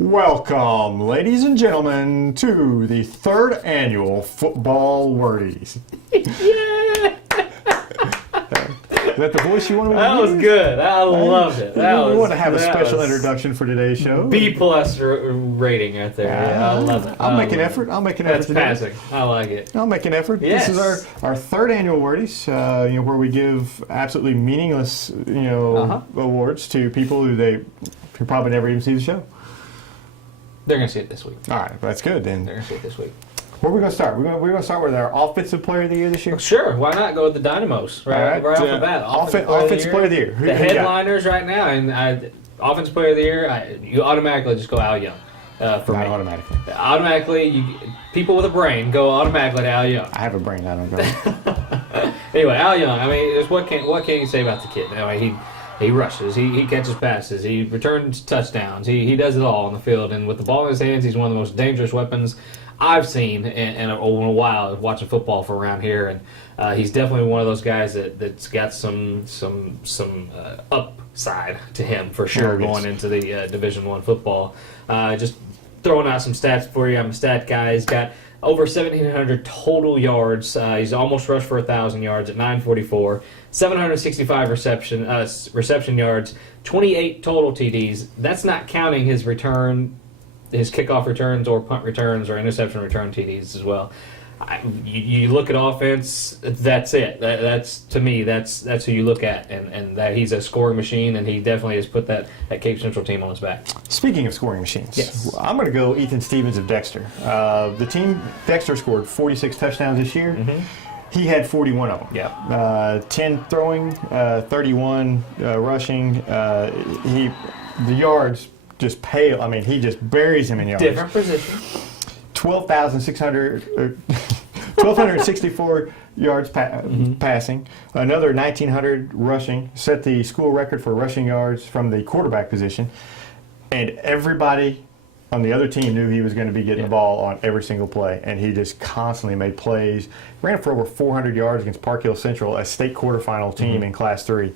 Welcome, ladies and gentlemen, to the third annual Football Wordies. Yeah! Is that the voice you wanted me to That was use? good. I loved it. We want to have a special introduction for today's show. B+ rating right there. Yeah, I love it. I'll make an effort. That's today. passing. I like it. I'll make an effort. Yes. This is our third annual Wordies, where we give absolutely meaningless, awards to people who probably never even see the show. They're going to see it this week. All right, that's good then. They're going to see it this week. Where are we going to start? We're going to start with our Offensive Player of the Year this year? Sure, why not go with the Dynamos right off the bat? Offensive Player of the Year. The headliners right now, and Offensive Player of the Year, you automatically just go Al Young. For Not me. automatically. Automatically, people with a brain go automatically to Al Young. I have a brain, I don't go. Anyway, Al Young, I mean, what can you say about the kid? I mean, he rushes, he catches passes, he returns touchdowns, he does it all on the field, and with the ball in his hands, he's one of the most dangerous weapons I've seen in a while watching football for around here, and he's definitely one of those guys that's got some upside to him for sure going into the Division I football. Just throwing out some stats for you. I'm a stat guy. He's got over 1,700 total yards. He's almost rushed for 1,000 yards at 944. 765 reception yards. 28 total TDs. That's not counting his kickoff returns or punt returns or interception return TDs as well. You look at offense, that's it. That's to me, that's who you look at, and that he's a scoring machine, and he definitely has put that Cape Central team on his back. Speaking of scoring machines, yes. I'm going to go Ethan Stevens of Dexter. The team, Dexter scored 46 touchdowns this year. Mm-hmm. He had 41 of them. Yeah. 10 throwing, 31 rushing. The yards just pale. I mean, he just buries him in yards. Different position. 1,264 yards passing, another 1,900 rushing, set the school record for rushing yards from the quarterback position, and everybody on the other team knew he was going to be getting the ball on every single play, and he just constantly made plays. Ran for over 400 yards against Park Hill Central, a state quarterfinal team in Class 3.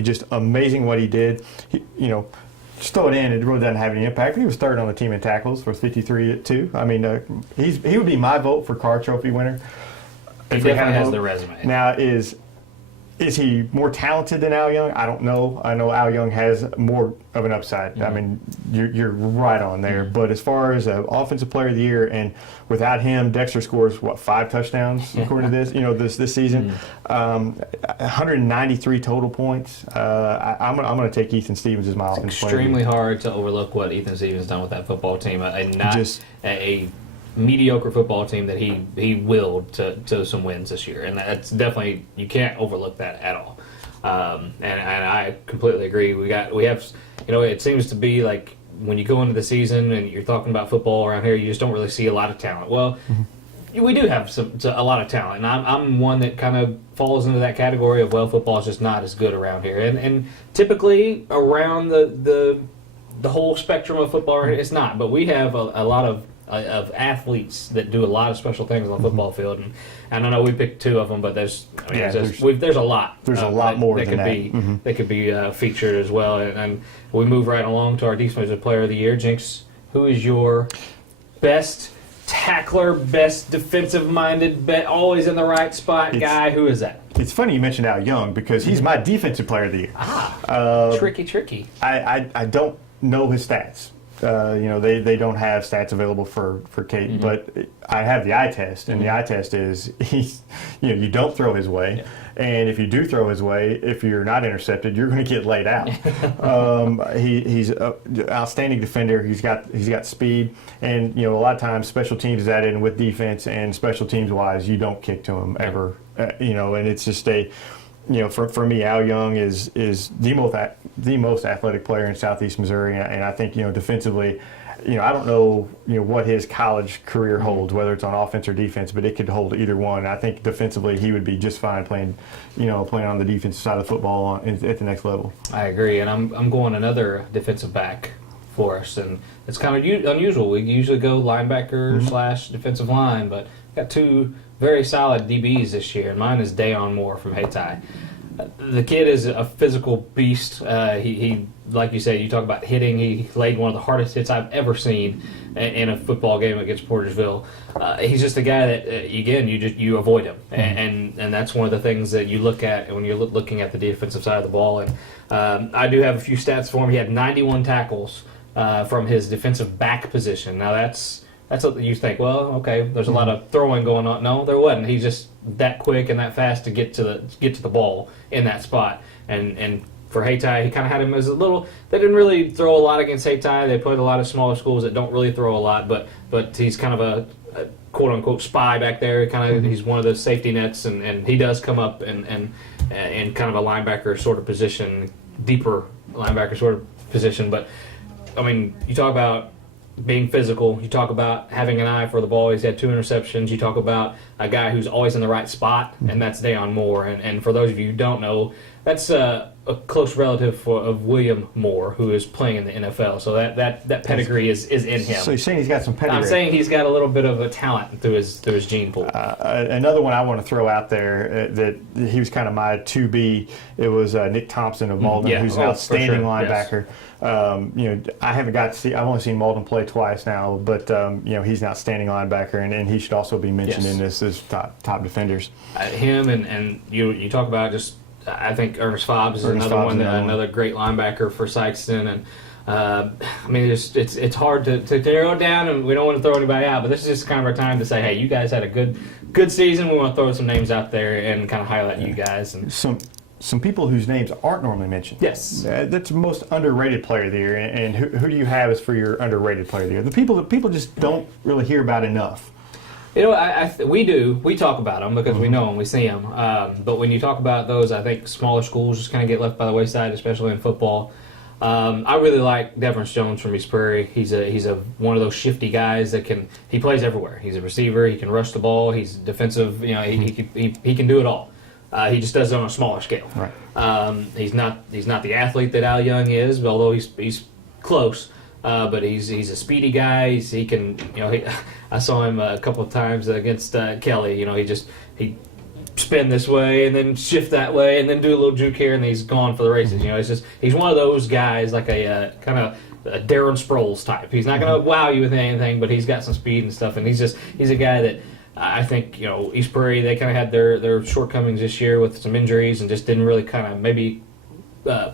Just amazing what he did. Just throw it in, it really doesn't have any impact. He was third on the team in tackles with 53 at 2. I mean, he would be my vote for Carr Trophy winner. He definitely has the resume. Now, is he more talented than Al Young? I don't know. I know Al Young has more of an upside. Mm-hmm. I mean, you're right on there. Mm-hmm. But as far as an Offensive Player of the Year, and without him, Dexter scores, 5 touchdowns according to this season? Mm-hmm. 193 total points. I'm going to take Ethan Stevens as my Offensive Player. Extremely hard to overlook what Ethan Stevens done with that football team. A mediocre football team that he willed to some wins this year, and that's definitely, you can't overlook that at all. And I completely agree. We have it seems to be like when you go into the season and you're talking about football around here, you just don't really see a lot of talent. Well, we do have a lot of talent, and I'm one that kind of falls into that category of, well, football is just not as good around here, and typically around the whole spectrum of football, it's not. But we have a lot of athletes that do a lot of special things on the football field, and I know we picked 2 of them, but there's a lot. There's a lot more that than could that. be that could be featured as well. And we move right along to our Defensive Player of the Year. Jinx, who is your best tackler, best defensive-minded, always in the right spot guy? Who is that? It's funny you mentioned Al Young because he's my Defensive Player of the Year. Tricky. I don't know his stats. They don't have stats available for Kate, but I have the eye test, and the eye test is you don't throw his way, and if you do throw his way, if you're not intercepted, you're going to get laid out. He's an outstanding defender. He's got speed, and a lot of times special teams is added in with defense, and special teams wise, you don't kick to him ever, and it's just for me, Al Young is the most athletic player in Southeast Missouri, and I think defensively, I don't know what his college career holds, whether it's on offense or defense, but it could hold either one. And I think defensively, he would be just fine playing on the defensive side of the football at the next level. I agree, and I'm going another defensive back for us, and it's kind of unusual. We usually go linebacker / defensive line, but got 2 very solid DBs this year, and mine is Dayon Moore from Hayti. The kid is a physical beast. He like you said, you talk about hitting. He laid one of the hardest hits I've ever seen in a football game against Portersville. He's just a guy that again you avoid him, and that's one of the things that you look at when you're looking at the defensive side of the ball. And I do have a few stats for him. He had 91 tackles from his defensive back position. Now that's what you think. Well, okay, there's a lot of throwing going on. No, there wasn't. He's just that quick and that fast to get to the ball in that spot. And for Hayti, he kind of had him as a little. They didn't really throw a lot against Hayti. They played a lot of smaller schools that don't really throw a lot. But he's kind of a quote unquote spy back there. He's one of the safety nets, and he does come up and in kind of a linebacker sort of position, deeper linebacker sort of position. But I mean, you talk about being physical. You talk about having an eye for the ball. He's had 2 interceptions. You talk about a guy who's always in the right spot, and that's Dayon Moore. And for those of you who don't know, that's a close relative of William Moore, who is playing in the NFL. So that pedigree is in him. So you're saying he's got some pedigree. I'm saying he's got a little bit of a talent through his gene pool. Another one I want to throw out there that he was kind of my 2B. It was Nick Thompson of Malden, who's an outstanding linebacker. Yes. I haven't got to see. I've only seen Malden play twice now, but he's an outstanding linebacker, and he should also be mentioned in this as top defenders. Him and you talk about just. I think Ernest Fobbs is another great linebacker for Sykeston, and I mean it's hard to narrow it down, and we don't want to throw anybody out, but this is just kind of our time to say, hey, you guys had a good season. We want to throw some names out there and kind of highlight you guys and some people whose names aren't normally mentioned. Yes, that's the most underrated player of the year, and who do you have as for your underrated player of the year? The people just don't really hear about enough. We talk about them because we know them, we see them. But when you talk about those, I think smaller schools just kind of get left by the wayside, especially in football. I really like Deverance Jones from East Prairie. He's one of those shifty guys that he plays everywhere. He's a receiver. He can rush the ball. He's defensive. He can do it all. He just does it on a smaller scale. Right. He's not the athlete that Al Young is, although he's close. But he's a speedy guy. He can, I saw him a couple of times against Kelly. He spin this way and then shift that way and then do a little juke here and he's gone for the races. He's one of those guys like a kind of a Darren Sproles type. He's not going to wow you with anything, but he's got some speed and stuff. And he's a guy that I think East Prairie, they kind of had their shortcomings this year with some injuries and just didn't really kind of maybe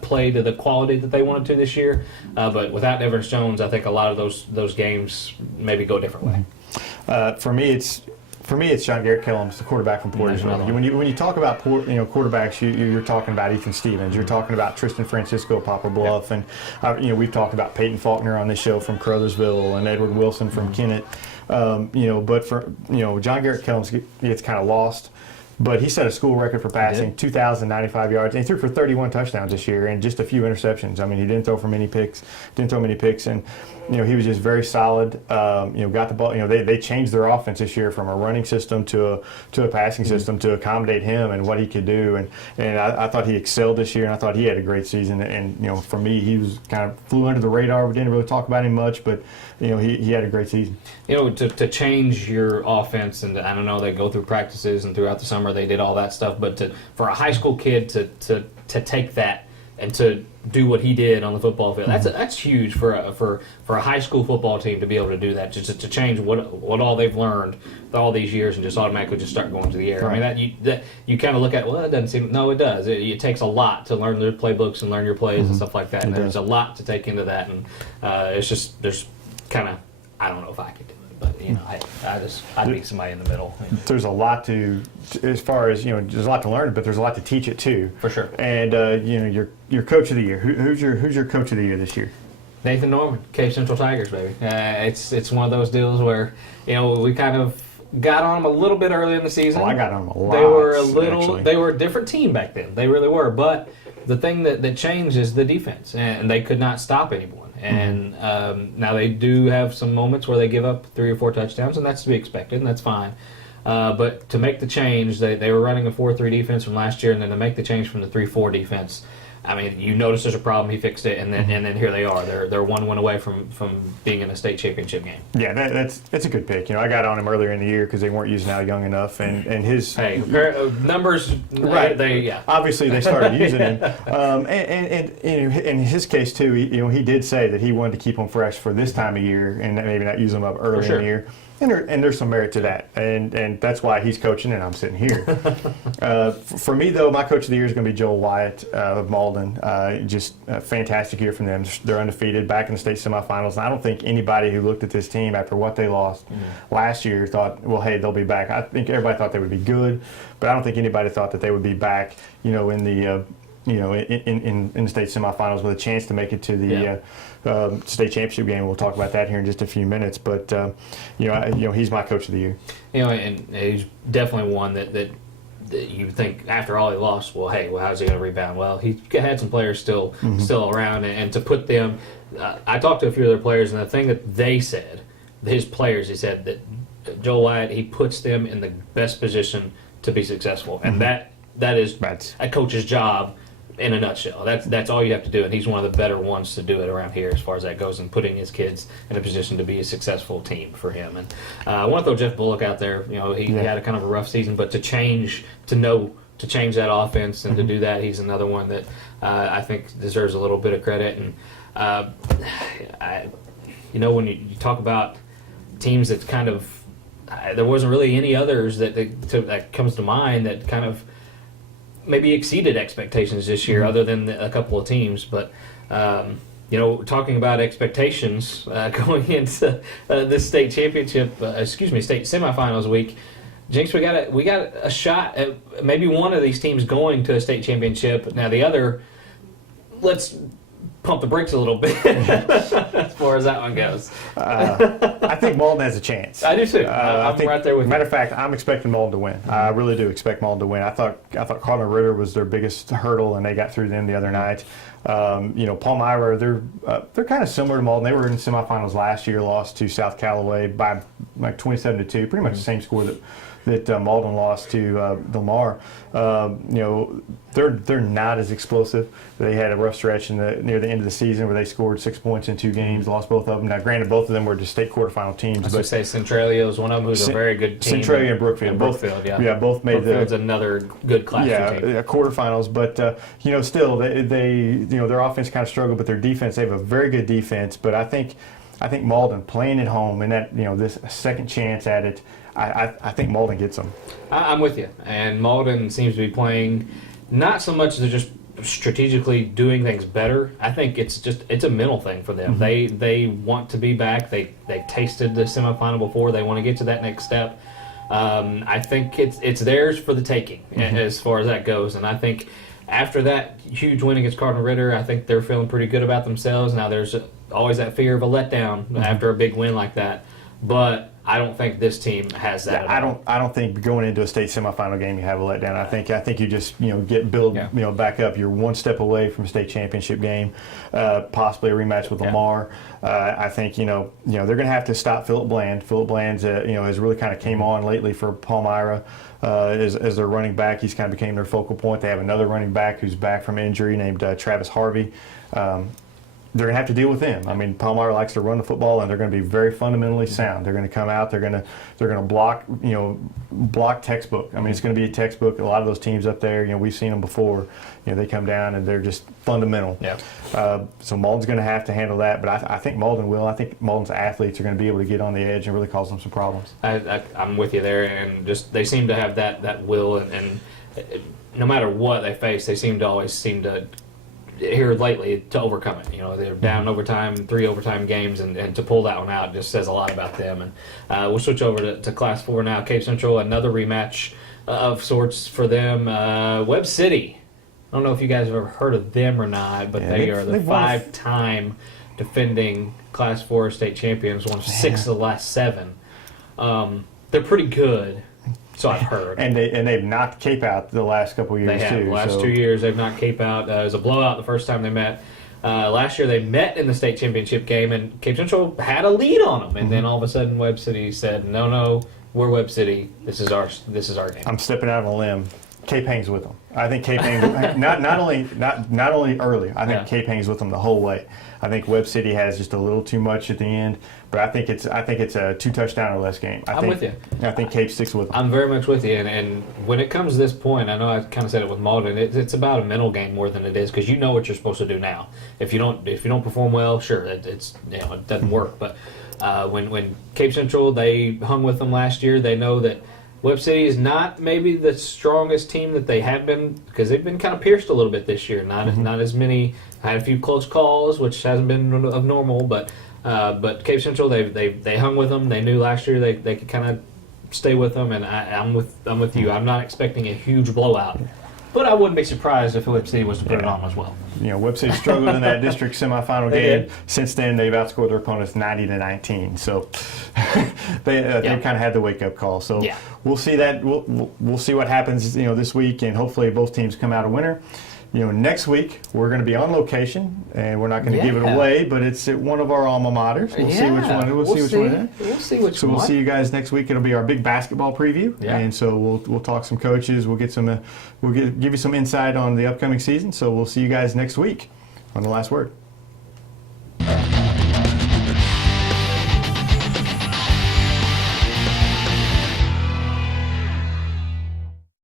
play to the quality that they wanted to this year, but without Deverance Jones, I think a lot of those games maybe go a different way. For me, it's John Garrett Kellums, the quarterback from Portersville. When you talk about quarterbacks, you're talking about Ethan Stevens, you're talking about Tristan Francisco, Poplar Bluff, and we've talked about Peyton Faulkner on this show from Crothersville and Edward Wilson from Kennett. But for John Garrett Kellums gets kind of lost. But he set a school record for passing, 2,095 yards, and he threw for 31 touchdowns this year and just a few interceptions. I mean, he didn't throw many picks, and he was just very solid. Got the ball. They changed their offense this year from a running system to a passing system to accommodate him and what he could do. And I thought he excelled this year, and I thought he had a great season. And for me, he was kind of flew under the radar. We didn't really talk about him much, but he had a great season. To change your offense, and I don't know, they go through practices and throughout the summer they did all that stuff, but for a high school kid to take that and to do what he did on the football field, that's huge for a high school football team to be able to do that, just to change what all they've learned all these years and just automatically just start going to the air. Right. I mean, that you kind of look at, well, it doesn't seem. No, it does. It takes a lot to learn their playbooks and learn your plays and stuff like that. And there's a lot to take into that, and there's kind of, I don't know if I could do it. But I'd be somebody in the middle. There's a lot as far as there's a lot to learn, but there's a lot to teach it too. For sure. And your coach of the year. Who's your coach of the year this year? Nathan Norman, Cave Central Tigers, baby. It's one of those deals where we kind of got on them a little bit early in the season. Oh, I got on them a lot. They were a different team back then. They really were. But the thing that changed is the defense, and they could not stop anyone. And now they do have some moments where they give up 3 or 4 touchdowns, and that's to be expected, and that's fine. But to make the change, they were running a 4-3 defense from last year, and then to make the change from the 3-4 defense, I mean, you notice there's a problem, he fixed it, and then here they are. They're 1 win away from being in a state championship game. Yeah, that's a good pick. You know, I got on him earlier in the year because they weren't using Al Young enough, and his numbers, right? Obviously they started using him, and in his case too, he did say that he wanted to keep him fresh for this time of year and maybe not use them up early in the year. And there's some merit to that, and that's why he's coaching and I'm sitting here. For me, though, my coach of the year is going to be Joel Wyatt of Malden. Just a fantastic year from them. They're undefeated, back in the state semifinals. And I don't think anybody who looked at this team after what they lost last year thought, well, hey, they'll be back. I think everybody thought they would be good, but I don't think anybody thought that they would be back, in the in the state semifinals with a chance to make it to the state championship game. We'll talk about that here in just a few minutes. But he's my coach of the year. And he's definitely one that you think after all he lost, well, hey, how's he going to rebound? Well, he had some players still around, and to put them, I talked to a few other players, and the thing that they said, his players, he said that Joel Wyatt, he puts them in the best position to be successful, and that is a coach's job. In a nutshell, that's all you have to do, and he's one of the better ones to do it around here as far as that goes, and putting his kids in a position to be a successful team for him. And I want to throw Jeff Bullock out there. He had a kind of a rough season, but to change that offense and to do that, he's another one that I think deserves a little bit of credit. And when you talk about teams that kind of there wasn't really any others that comes to mind that kind of maybe exceeded expectations this year, other than a couple of teams. But talking about expectations going into this state championship, state semifinals week, Jinx, we got a shot at maybe one of these teams going to a state championship. Now the other, let's pump the brakes a little bit as far as that one goes. I think Malden has a chance. I do too. I'm right there with you. Matter of fact, I'm expecting Malden to win. I really do expect Malden to win. I thought Cardinal Ritter was their biggest hurdle, and they got through them the other night. Palmyra, they're kind of similar to Malden. They were in semifinals last year, lost to South Callaway by like 27-2, pretty much the same score that Malden lost to Lamar. They're not as explosive. They had a rough stretch near the end of the season where they scored 6 points in 2 games, lost both of them. Now, granted, both of them were just state quarterfinal teams. I was going to say Centralia was one of them, who's a very good team. Centralia and Brookfield. Both made Brookfield's another good class team. Quarterfinals. But still, they their offense kind of struggled, but their defense, they have a very good defense. But I think Malden playing at home and that this second chance at it, I think Malden gets them. I'm with you. And Malden seems to be playing not so much as just strategically doing things better. I think it's a mental thing for them. They want to be back. They tasted the semifinal before. They want to get to that next step. I think it's theirs for the taking as far as that goes. And I think after that huge win against Cardinal Ritter, I think they're feeling pretty good about themselves. Now there's always that fear of a letdown after a big win like that. But I don't think this team has that. I don't think going into a state semifinal game you have a letdown. I think you just build back up. You're one step away from a state championship game, possibly a rematch with Lamar. I think they're going to have to stop Philip Bland. Philip Bland's has really kind of came on lately for Palmyra as their running back. He's kind of became their focal point. They have another running back who's back from injury named Travis Harvey. They're going to have to deal with them. I mean, Palmyra likes to run the football, and they're going to be very fundamentally sound. They're going to come out. They're going to block textbook. I mean, it's going to be a textbook. A lot of those teams up there, we've seen them before. They come down and they're just fundamental. Yeah. So Malden's going to have to handle that, but I think Malden will. I think Malden's athletes are going to be able to get on the edge and really cause them some problems. I'm with you there, and just they seem to have that will, and no matter what they face, they always seem to. Here lately to overcome it. They're down overtime, 3 overtime games, and to pull that one out just says a lot about them. And we'll switch over to Class 4 now. Cape Central, another rematch of sorts for them. Webb City, I don't know if you guys have ever heard of them or not, but they are the 5-time defending Class 4 state champions, won 6 of the last 7. They're pretty good. So I've heard. And they've knocked Cape out the last couple of years, too. They have. The last 2 years, they've knocked Cape out. It was a blowout the first time they met. Last year, they met in the state championship game, and Cape Central had a lead on them. And then all of a sudden, Webb City said, no, we're Webb City. This is our game. I'm stepping out on a limb. Cape hangs with them. I think Cape hangs not only early. I think Cape hangs with them the whole way. I think Webb City has just a little too much at the end, but I think it's a 2 touchdown or less game. I'm with you. I think Cape sticks with them. I'm very much with you, and when it comes to this point, I know I kind of said it with Malden. It's about a mental game more than it is, because you know what you're supposed to do now. If you don't perform well, sure, it doesn't work. But when Cape Central, they hung with them last year, they know that Webb City is not maybe the strongest team that they have been, because they've been kind of pierced a little bit this year. Not as many. Had a few close calls, which hasn't been of normal, but Cape Central, they hung with them. They knew last year they could kind of stay with them, and I'm with you. I'm not expecting a huge blowout, but I wouldn't be surprised if Webb City was to put it on as well. Webb City struggled in that district semifinal game. Since then, they've outscored their opponents 90-19. So they kind of had the wake up call. So we'll see that. We'll see what happens this week, and hopefully both teams come out a winner. Next week we're going to be on location, and we're not going to give it away, but it's at one of our alma maters. We'll see which one. We'll see which one. We'll see which one. So we'll see you guys next week. It'll be our big basketball preview, and so we'll talk some coaches. We'll get some. Give you some insight on the upcoming season. So we'll see you guys next week on The Last Word.